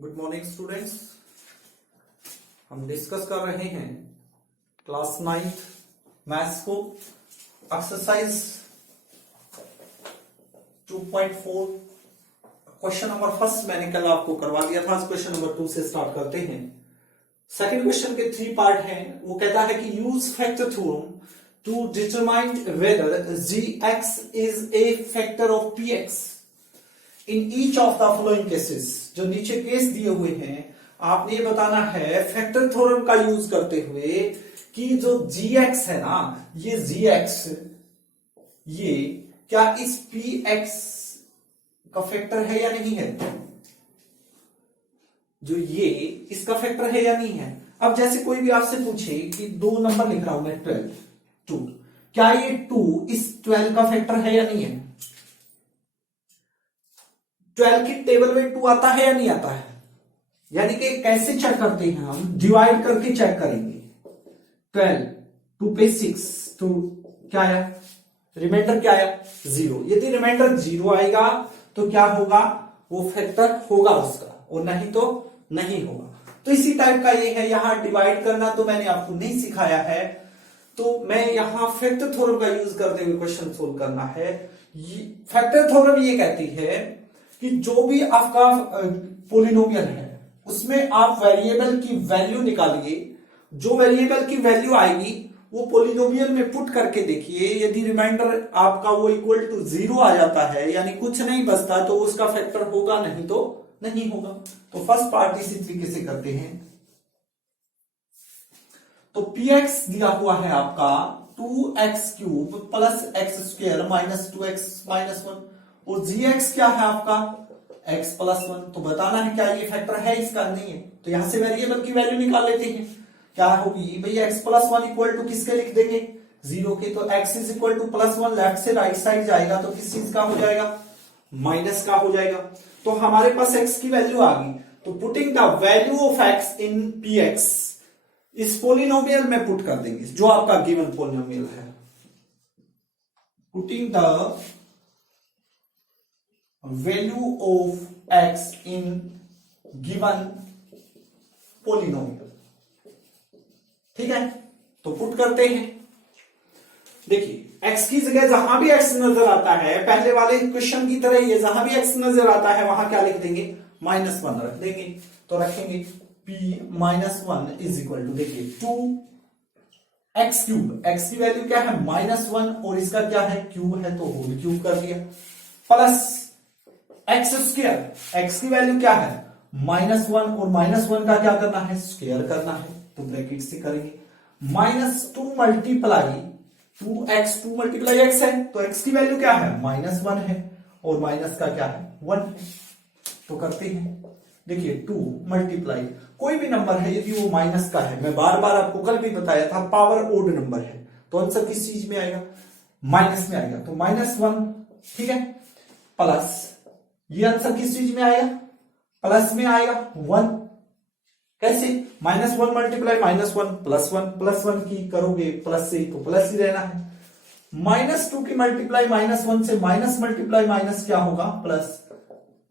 Good morning students. हम discuss कर रहे हैं क्लास 9th मैथ्स को एक्सरसाइज 2.4 क्वेश्चन नंबर फर्स्ट मैंने कल आपको करवा दिया था। क्वेश्चन नंबर 2 से स्टार्ट करते हैं। सेकंड क्वेश्चन के 3 पार्ट हैं। वो कहता है कि use factor theorem to determine whether gx is a factor of px in each of the following cases. जो नीचे केस दिए हुए हैं आपने ये बताना है फैक्टर थ्योरम का यूज करते हुए कि जो gx है ना, ये gx ये क्या इस px का फैक्टर है या नहीं है। जो ये इसका फैक्टर है या नहीं है। अब जैसे कोई भी आपसे पूछे कि 2 नंबर लिख रहा हूं मैं 12 2, क्या ये 2 इस 12 का फैक्टर है या नहीं है। 12 की टेबल में 2 आता है या नहीं आता है। यानी कि कैसे चेक करते हैं हम, डिवाइड करके चेक करेंगे। 12 2 पे 6 तो क्या आया, रिमाइंडर क्या आया 0। यदि रिमाइंडर 0 आएगा तो क्या होगा, वो फैक्टर होगा उसका, और नहीं तो नहीं होगा। तो इसी टाइप का ये है। यहां डिवाइड करना तो मैंने आपको नहीं सिखाया है, तो मैं यहां फैक्टर थ्योरम का यूज करते हुए क्वेश्चन सोल्व करना है। फैक्टर थ्योरम ये कहती है कि जो भी आपका पोलिनोमियल है उसमें आप वेरिएबल की वैल्यू निकालिए। जो वेरिएबल की वैल्यू आएगी वो पोलिनोमियल में पुट करके देखिए। यदि रिमाइंडर आपका वो इक्वल टू 0 आ जाता है, यानी कुछ नहीं बचता, तो उसका फैक्टर होगा, नहीं तो नहीं होगा। तो फर्स्ट पार्ट इसी तरीके से करते हैं। तो px दिया हुआ है आपका 2x³ plus x² minus 2x minus 1, और gx क्या है आपका x प्लस 1। तो बताना है क्या ये फैक्टर है, इसका नहीं है। तो यहां से वेरिएबल की वैल्यू निकाल लेते हैं। क्या होगी भैया, x प्लस 1 इक्वल टू किसके लिख देंगे 0 के। तो x is equal two plus 1 left से राइट साइड जाएगा तो किस चीज का हो जाएगा, माइनस का हो जाएगा। तो हमारे पास x की वैल्यू आ गई। तो putting the value of x in px इस पोलिनोमियल में पुट कर देंगे, जो आपका गिवन पोलिनोमियल है। Putting the value of x in given polynomial, ठीक है। तो पुट करते हैं। देखिए x की जगह जहां भी x नजर आता है, पहले वाले क्वेश्चन की तरह ये जहां भी x नजर आता है वहां क्या लिख देंगे, -1 रख देंगे। तो रखेंगे p -1 इज इक्वल टू, देखिए 2x³ x की वैल्यू क्या है -1 और इसका क्या है क्यूब है, तो होल क्यूब कर दिया, प्लस x²। x की वैल्यू क्या है -1 और -1 का क्या करना है, स्क्वायर करना है। तो ब्रैकेट से करेंगे -2 मल्टीप्लाई 2x, 2 मल्टीप्लाई x है, तो x की वैल्यू क्या है -1 है, और माइनस का क्या है 1 है। तो करते हैं। देखिए 2 मल्टीप्लाई कोई भी नंबर है यदि वो माइनस का है, मैं बार बार आपको कल भी बताया था, पावर ओड नंबर है तो आंसर किस चीज में आएगा, माइनस में आएगा। तो -1, ठीक है, प्लस ये आंसर किस चीज में आएगा, प्लस में आएगा 1। कैसे, -1 मल्टीप्लाई -1 प्लस 1 की करोगे प्लस से तो प्लस ही रहना है। -2 की मल्टीप्लाई -1 से माइनस मल्टीप्लाई माइनस क्या होगा प्लस।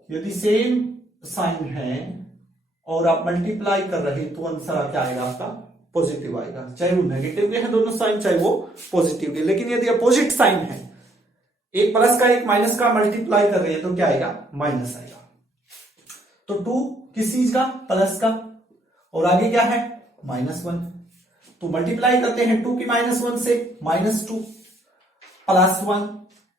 यदि सेम साइन है और आप मल्टीप्लाई कर रहे तो आंसर क्या आएगा आपका पॉजिटिव आएगा, चाहे वो नेगेटिव के हैं दोनों साइन, चाहे वो पॉजिटिव के। लेकिन यदि अपोजिट साइन है, एक प्लस का एक माइनस का मल्टीप्लाई कर रहे हैं तो क्या आएगा, माइनस आएगा। तो 2 किस चीज का, प्लस का, और आगे क्या है -1। तो मल्टीप्लाई करते हैं 2 की -1 से -2 प्लस 1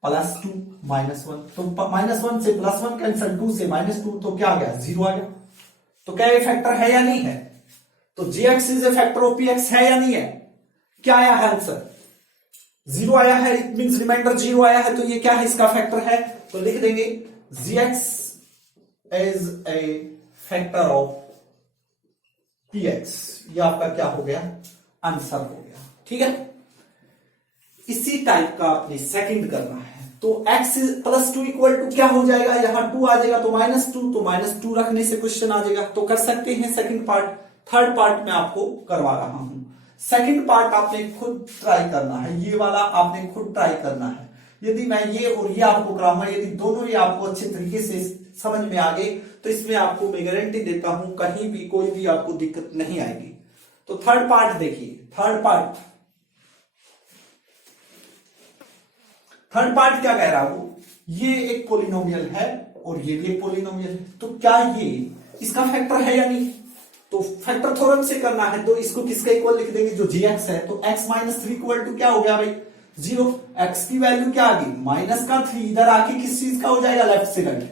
प्लस 2 -1। तो -1 से +1 कैंसिल, 2 से -2 तो क्या आ गया 0 आ गया। तो क्या ये फैक्टर है या नहीं है। तो gx is a factor of px है या नहीं है। क्या आया है आंसर 0 आया है, इट मींस रिमाइंडर 0 आया है, तो ये क्या है, इसका फैक्टर है। तो लिख देंगे gx is a factor of px। ये आपका क्या हो गया, आंसर हो गया, ठीक है। इसी टाइप का आपने सेकंड करना है। तो x प्लस 2 इक्वल टू क्या हो जाएगा, यहां 2 आ जाएगा तो -2, तो -2 रखने से क्वेश्चन आ जाएगा। तो कर सकते हैं सेकंड पार्ट। थर्ड पार्ट में आपको करवा रहा हूं। सेकंड पार्ट आपने खुद ट्राई करना है, ये वाला आपने खुद ट्राई करना है। यदि मैं ये और ये आपको कराऊंगा, यदि दोनों ये आपको अच्छे तरीके से समझ में आ गई, तो इसमें आपको मैं गारंटी देता हूं कहीं भी कोई भी आपको दिक्कत नहीं आएगी। तो थर्ड पार्ट देखिए, थर्ड पार्ट क्या कह रहा हूं, ये एक पोलिनोमियल है और ये भी एक पोलिनोमियल है, तो क्या ये इसका फैक्टर है या नहीं? तो फैक्टर थ्योरम से करना है, तो इसको किसका इक्वल लिख देंगे, जो gx है, तो x माइनस 3 इक्वल टू क्या हो गया भाई, 0। x की वैल्यू क्या आ गई, माइनस का 3, इधर आके किस चीज का हो जाएगा, लेफ्ट से राइट,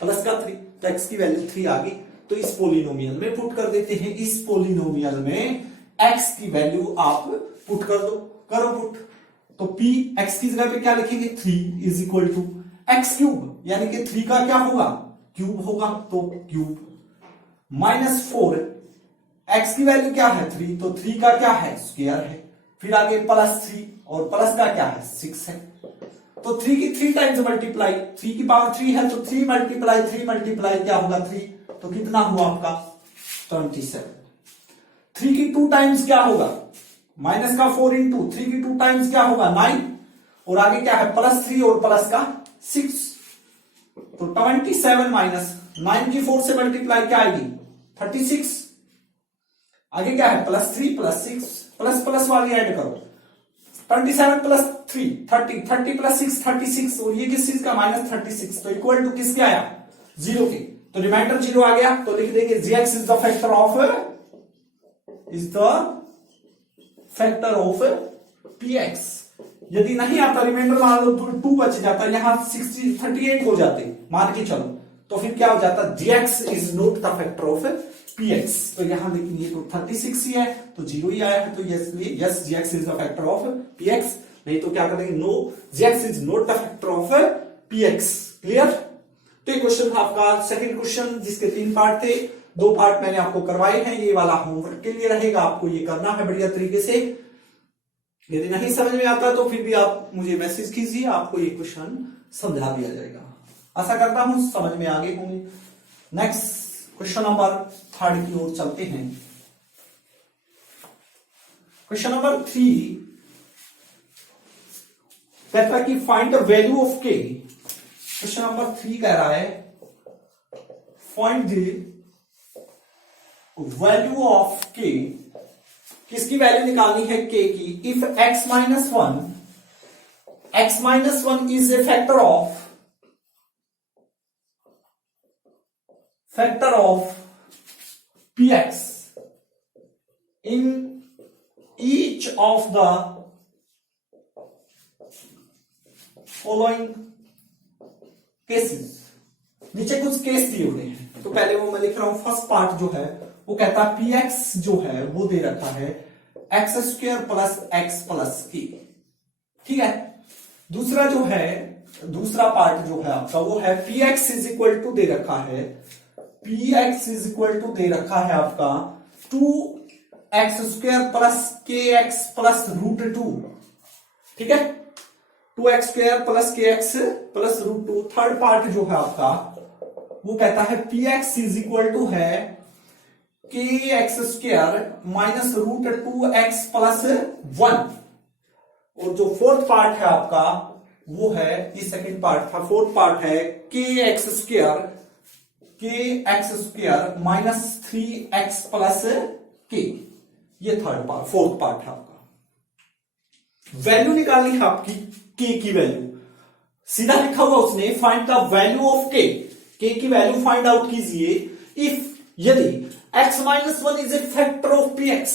प्लस का 3, तो x की वैल्यू 3 आ गई। तो इस पोलिनोमियल में पुट कर देते हैं, इस पोलिनोमियल में x की वैल्यू आप पुट कर दो, करो पुट। तो p x की जगह पे क्या लिखेंगे, 3 is equal to x cube, यानी कि 3 का क्या होगा, क्यूब होगा, तो क्यूब माइनस 4, x की वैल्यू क्या है 3, तो 3 का क्या है, स्क्वायर है, फिर आगे प्लस 3 और प्लस का क्या है 6 है, तो 3 की 3 टाइम्स मल्टीप्लाई, 3 की पावर 3 है, तो 3 मल्टीप्लाई क्या होगा 3, तो कितना हुआ आपका 27। 3 की 2 टाइम्स क्या होगा, माइनस का 4 इंटू 3 की 2 टाइम्स क्या होगा 9, और आगे क्या है प्लस 3 और प्लस का 6, तो 27 माइनस 9 की 4 से मल्टीप्लाई क्या आएगी 36, आगे क्या है प्लस 3 प्लस 6, प्लस प्लस वाली ऐड करो, 27 प्लस 3 30 प्लस 6 36, और ये किस चीज का माइनस 36, तो इक्वल टू किसके आया 0 के, तो रिमाइंडर 0 आ गया, तो लिख देंगे gx is the factor of px। यदि नहीं आता रिमाइंडर मान लो तो 2 बच जाता, यहां 38 हो जाते मान के चलो, तो फिर क्या हो जाता, gx is not the factor of px, तो यहां देखिए तो 36 ही है, तो 0 ही आया है, तो yes gx is the factor of px, नहीं तो क्या करेंगे, no gx is not the factor of px। Clear? तो ये क्वेश्चन था आपका सेकंड क्वेश्चन, जिसके 3 पार्ट थे, 2 पार्ट मैंने आपको करवाए हैं, ये वाला होमवर्क के लिए रहेगा, आपको ये करना है बढ़िया तरीके से। यदि नहीं समझ में आता तो फिर भी आप मुझे मैसेज कीजिए, आपको ये क्वेश्चन समझा दिया जाएगा। आशा करता हूं समझ में आगे होंगे। नेक्स्ट क्वेश्चन नंबर 3 की ओर चलते हैं। क्वेश्चन नंबर 3 कहता है कि फाइंड द वैल्यू ऑफ के। क्वेश्चन नंबर 3 कह रहा है फाइंड द वैल्यू ऑफ के, किसकी वैल्यू निकालनी है के की, if x minus one is a factor of px in each of the following cases। नीचे कुछ केस दिए हुए हैं, तो पहले वो मैं लिख रहा हूं, फर्स्ट पार्ट जो है वो कहता है px जो है वो दे रखा है x² plus x plus k, ठीक है। दूसरा जो है, दूसरा पार्ट जो है आपका वो है px इज इक्वल टू दे रखा है, px इज इक्वल टू दे रखा है आपका 2x² प्लस kx प्लस √2, ठीक है, 2x² plus kx plus √2। Third part जो है आपका वो कहता है px इज इक्वल टू है kx² माइनस √2x प्लस 1, और जो फोर्थ पार्ट है आपका वो है, ये सेकंड पार्ट था, फोर्थ पार्ट है kx² minus 3x plus k, ये थर्ड पार्ट, फोर्थ पार्ट है आपका। वैल्यू निकालनी है आपकी k की वैल्यू, सीधा लिखा हुआ उसने find the value of k की वैल्यू फाइंड आउट कीजिए इफ, यदि x minus 1 is a factor of px।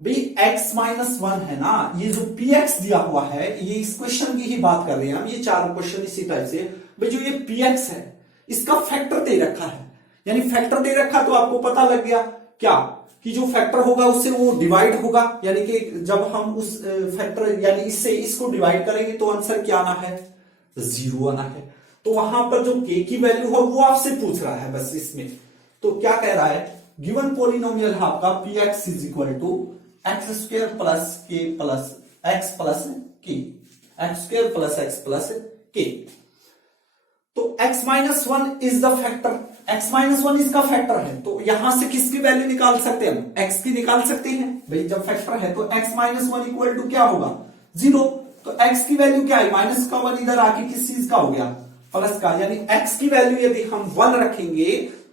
भाई x माइनस 1 है ना, ये जो px दिया हुआ है, ये इस क्वेश्चन की ही बात कर रहे हैं हम, ये 4 क्वेश्चन इसी टाइप से। भाई जो ये px है इसका फैक्टर दे रखा है, यानी फैक्टर दे रखा, तो आपको पता लग गया क्या कि जो फैक्टर होगा उससे वो डिवाइड होगा, यानी कि जब हम उस फैक्टर यानी इससे इसको डिवाइड करेंगे तो आंसर क्या आना है, 0 आना है। तो वहां पर जो k की वैल्यू है वो आपसे पूछ रहा है बस इसमें, तो क्या कह रहा है, गिवन पोलिनोमियल है आपका px is equal to x² plus k plus x plus k, x² plus x plus k। तो x minus 1 is the factor, x minus 1 इसका फैक्टर है, तो यहां से किसकी वैल्यू निकाल सकते हैं हम, x की निकाल सकते हैं। भाई जब फैक्टर है तो x माइनस 1 इक्वल टू क्या होगा 0, तो x की वैल्यू क्या है, माइनस का 1 इधर आके किस चीज का हो गया प्लस का, यानी x की वैल्यू यदि हम 1 रखेंगे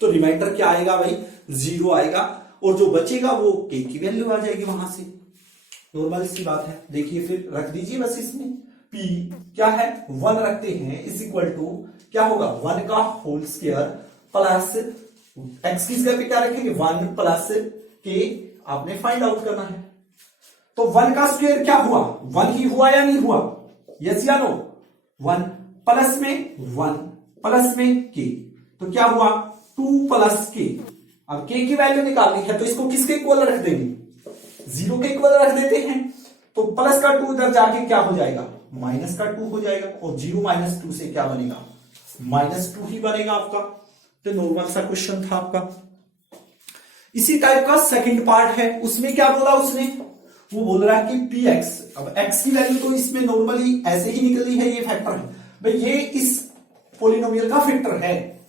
तो रिमाइंडर क्या आएगा भाई, 0 आएगा, और जो बचेगा वो k की वैल्यू आ जाएगी वहां से। नॉर्मल सी बात है। देखिए फिर रख दीजिए बस इसमें p क्या है 1 रखते हैं, इज इक्वल टू क्या होगा 1 का होल स्क्वायर प्लस x की जगह पे क्या रखेंगे 1 प्लस k, आपने फाइंड आउट करना है। तो 1 का स्क्वायर क्या हुआ, 1 ही हुआ या नहीं हुआ, यस या नो, 1 प्लस में 1 प्लस में k, तो क्या हुआ 2 प्लस k। अब k की वैल्यू निकालनी है तो इसको किसके इक्वल रख देंगे, 0 के इक्वल रख देते हैं। तो प्लस का 2 इधर जाके क्या हो जाएगा, माइनस का 2 हो जाएगा, और 0 माइनस 2 से क्या बनेगा, -2 ही बनेगा आपका। तो नॉर्मल सा क्वेश्चन था आपका। इसी टाइप का सेकंड पार्ट है, उसमें क्या बोला उसने, वो बोल रहा है कि px, अब x की वैल्यू तो इसमें नॉर्मली ऐसे ही निकलनी है, ये फैक्टर है भाई, ये इस पोलिनोमियल का फैक्टर है।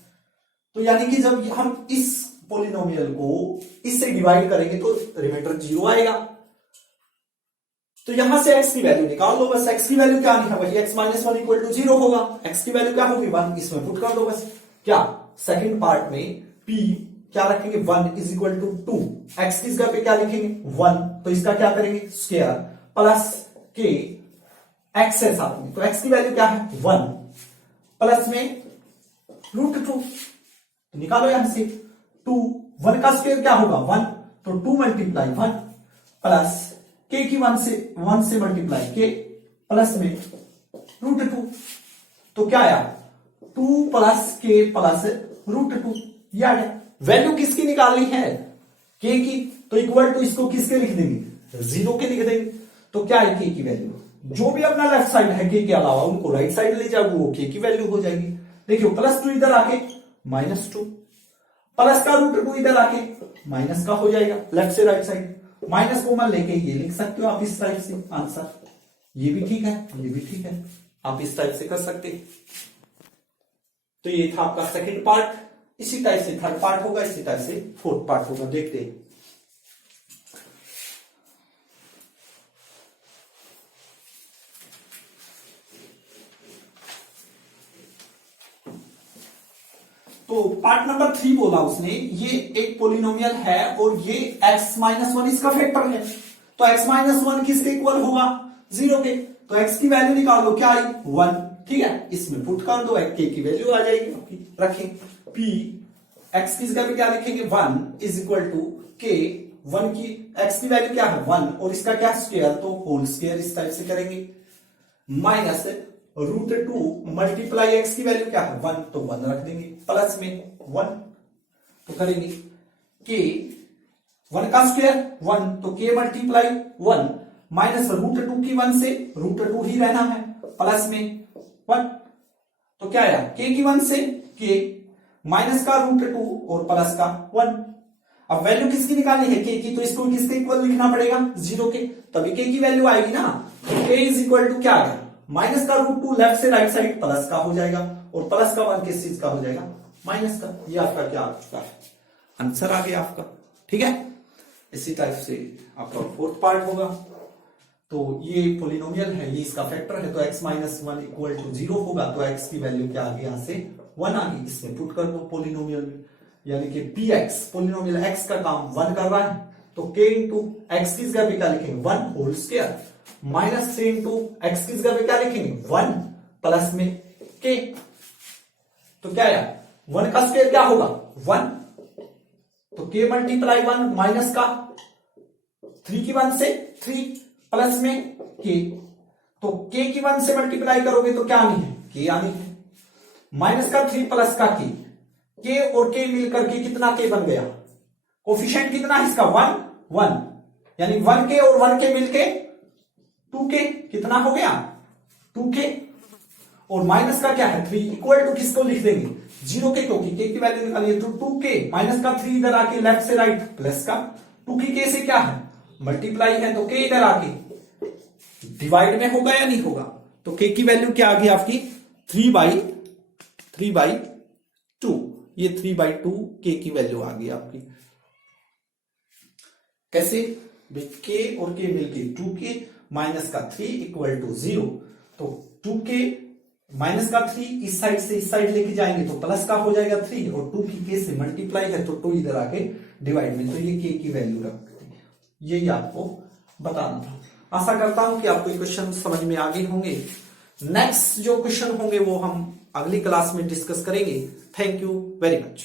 तो यानी कि जब हम इस पोलिनोमियल को इससे डिवाइड करेंगे तो रिमाइंडर 0 आएगा। तो यहां से x की वैल्यू निकाल लो बस, x की वैल्यू क्या नहीं है वही x - 1 इक्वल टू 0 होगा, x की वैल्यू क्या होगी 1, इसमें पुट कर दो बस। क्या सेकंड पार्ट में p क्या रखेंगे 1 इज इक्वल टू 2, x की जगह पे क्या लिखेंगे 1, तो इसका क्या करेंगे स्क्वायर प्लस k, x है साथ में, तो x की वैल्यू क्या है 1 प्लस में √2, निकालो यहां से 2, 1 का स्क्वायर क्या होगा 1, तो 2 मल्टीप्लाई 1 प्लस k की 1 से मल्टीप्लाई k प्लस में √2, तो क्या आया 2 प्लस k प्लस √2, ये आ गया। वैल्यू किसकी निकालनी है k की, तो इक्वल टू इसको किसके लिख देंगे 0 के लिख देंगे। तो क्या है k की वैल्यू, जो भी अपना लेफ्ट साइड है k के अलावा उनको राइट साइड ले जाओ, वो k की वैल्यू हो जाएगी। देखियो +2 इधर आके -2, प्लस का √2 इधर आके माइनस का हो जाएगा, लेफ्ट से राइट साइड माइनस कॉमन लेके ये लिख सकते हो आप इस टाइप से आंसर, ये भी ठीक है, ये भी ठीक है, आप इस टाइप से कर सकते। तो ये था आपका सेकंड पार्ट, इसी टाइप से थर्ड पार्ट होगा, इसी टाइप से फोर्थ पार्ट होगा, देखते हैं। तो पार्ट नंबर 3 बोला उसने, ये एक पोलिनोमियल है और ये x - 1 इसका फैक्टर है, तो x - 1 किसके इक्वल होगा 0 के, तो x की वैल्यू निकाल लो, क्या आई 1, ठीक है, इसमें पुट कर दो, k की वैल्यू आ जाएगी आपकी। रखें p, x की जगह पे क्या लिखेंगे 1 इज इक्वल टू k, 1 की x की वैल्यू क्या है 1 और इसका क्या स्क्वायर, तो होल स्क्वायर इस टाइप से करेंगे, माइनस √2 मल्टीप्लाई x की वैल्यू क्या है 1, तो 1 रख देंगे, प्लस में 1, तो करेंगे k 1 का स्क्वायर 1, तो k मल्टीप्लाई 1 माइनस √2 की 1 से √2 ही रहना है, प्लस में 1, तो क्या आया k की 1 से k माइनस का √2 और प्लस का 1। अब वैल्यू किसकी निकालनी है k की, तो इसको किसके इक्वल लिखना पड़ेगा 0 के, तभी k की वैल्यू आएगी ना। k इज इक्वल टू क्या आ गया माइनस का √2 लेफ्ट से राइट साइड प्लस का हो जाएगा, और प्लस का 1 किस चीज का हो जाएगा माइनस का। ये आपका क्या आपका आंसर आ गया आपका, ठीक है। इसी टाइप से आपका फोर्थ पार्ट होगा। तो ये पोलिनोमियल है, ये इसका फैक्टर है, तो x - 1 इक्वल टू 0 होगा, तो x की वैल्यू क्या आ गई यहां से 1 आ गई, इसमें पुट कर दो पोलिनोमियल में, यानी कि px पोलिनोमियल x का काम 1 कर रहा है, तो k इंटू एक्स की जगह पे क्या लिखेंगे 1 whole square minus 3 into X की जगह पे क्या लिखेंगे 1 प्लस में k, तो क्या आया 1 का स्क्वायर क्या होगा 1, तो k मल्टीप्लाई 1 माइनस का 3 की 1 से 3 प्लस में k, तो k की 1 से मल्टीप्लाई करोगे तो क्या आनी है k आनी है, माइनस का 3 प्लस का k और k मिलकर के कितना k बन गया, कोफिशिएंट कितना है इसका 1 1, यानी 1k और 1k मिलके 2k, कितना हो गया 2k, और माइनस का क्या है 3 इक्वल टू किसको लिख देंगे 0 के, क्योंकि k की वैल्यू निकाली है, तो 2k माइनस का 3 इधर आके लेफ्ट से राइट प्लस का 2 की k से क्या है मल्टीप्लाई है, तो k इधर आके डिवाइड में होगा या नहीं होगा, तो k की वैल्यू क्या आ गई आपकी 3/2, ये 3/2 k की वैल्यू आ गई आपकी। कैसे k और k मिलके 2k माइनस का 3 इक्वल टू 0, तो 2k माइनस का 3 इस साइड से इस साइड लेके जाएंगे तो प्लस का हो जाएगा 3, और 2 की के से मल्टीप्लाई है तो 2 इधर आके डिवाइड में, तो ये के की वैल्यू रखते हैं। यही आपको बताना था। आशा करता हूं कि आपको ये क्वेश्चन समझ में आ गए होंगे। नेक्स्ट जो क्वेश्चन होंगे वो हम अगली क्लास में डिस्कस करेंगे। Thank you very much.